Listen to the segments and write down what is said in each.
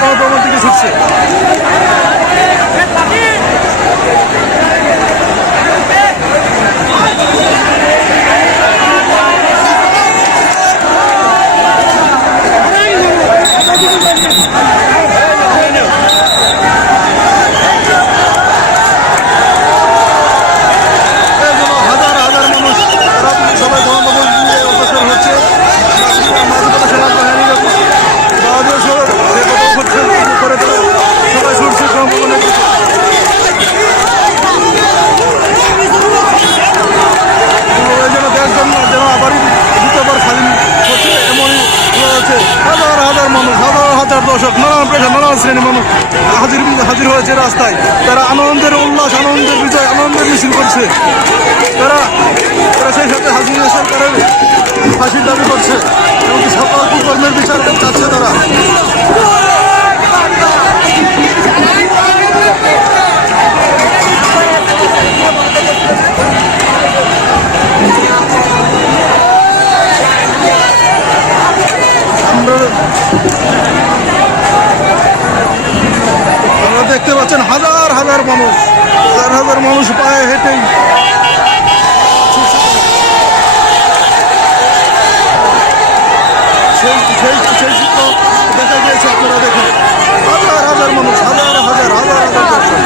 সবাই থেকে ছুটছে এই জন্য হাজার হাজার মানুষ তারা সবাই গণতন্ত্র দিয়ে অগ্রসর হচ্ছে মাঝপথে সেনাবাহিনী বাহাদুর সহ যে কথা করছে করে তারা সবাই ছুটছে গণভবনের দিকে। এই জন্য দেশ যেন যেন আবারই দ্বিতীয়বার স্বাধীন হচ্ছে এমনই বলা হচ্ছে হাজার হাজার মানুষ হাজার হাজার দর্শক নানান শ্রেণি মানুষ হাজির হাজির হয়েছে রাস্তায়। তারা আনন্দের উল্লাস, আনন্দের বিজয়, আনন্দের মিছিল করছে। তারা তারা সেই সাথে হাজির সরকারের ফাঁসির দাবি করছে। এবং সকল কুকর্মের বিচার চাচ্ছে তারা। হেঁটেই সেই সেই সেই চিত্র দেখা গিয়েছে আপনারা দেখেন হাজার হাজার মানুষ হাজার হাজার হাজার হাজার দর্শক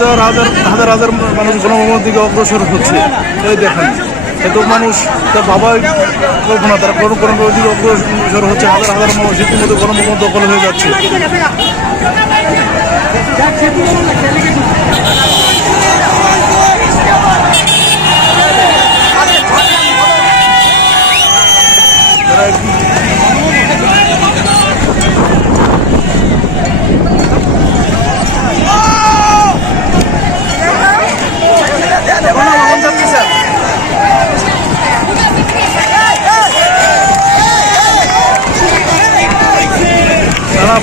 হাজার হাজার হাজার হাজার মানুষ গণভবনের দিকে অগ্রসর হচ্ছে। এই দেখেন, এত মানুষ, তার বাবাই কল্পনা, তারা কোনো দিকে অগ্রসর হচ্ছে, হাজার হাজার মানুষ ইতিমধ্যে গণভবন দখল হয়ে যাচ্ছে।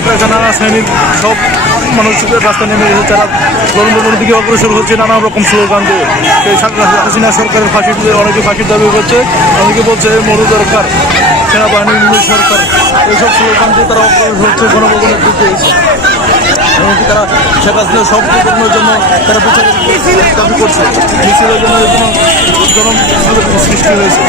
পেশা নানা শ্রেণির সব মানুষ রাস্তা নেমে এসে তারা গণভবনের দিকে অগ্রসর হচ্ছে, নানা রকম স্লোগান দিয়ে। সেই হাসিনা সরকারের ফাঁসির অনেকে ফাঁসির দাবি করছে, অনেকে বলছে মরু দরকার, সেনাবাহিনীর মূল সরকার। এইসব স্লোগান দিয়ে তারা অগ্রসর হচ্ছে, গণভবনের দিকে এমনকি তারা শেখ হাসিনা সব কুকর্মের জন্য তারা বিচারের দাবি করছে। মিছিলের জন্য গরম সৃষ্টি হয়েছে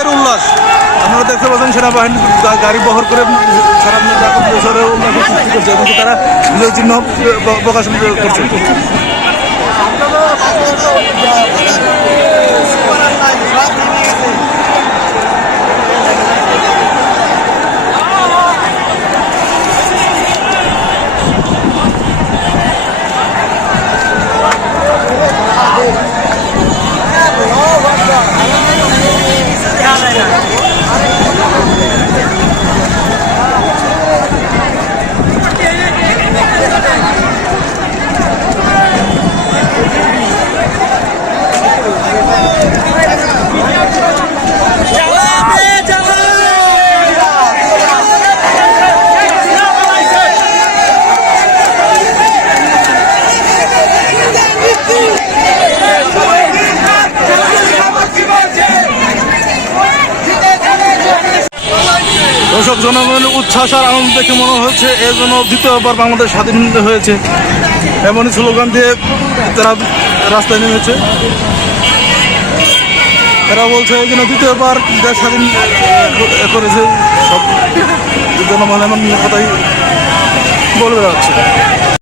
এর উল্লাস আপনারা দেখতে পাচ্ছেন সেনাবাহিনী গাড়ি বহর করে সারা দেশের সৃষ্টি করছে এবং তারা বিজয় চিহ্ন প্রকাশ করছে। দর্শক, জনগণের উচ্ছ্বাস আর আনন্দ দেখে মনে হচ্ছে এর জন্য দ্বিতীয়বার বাংলাদেশ স্বাধীন হয়েছে। এমনই স্লোগান দিয়ে তারা রাস্তায় নেমেছে। তারা বলছে এই জন্য দ্বিতীয়বার দেশ স্বাধীন করেছে। সব জনগণ এমন কথাই বলে বেড়াচ্ছে।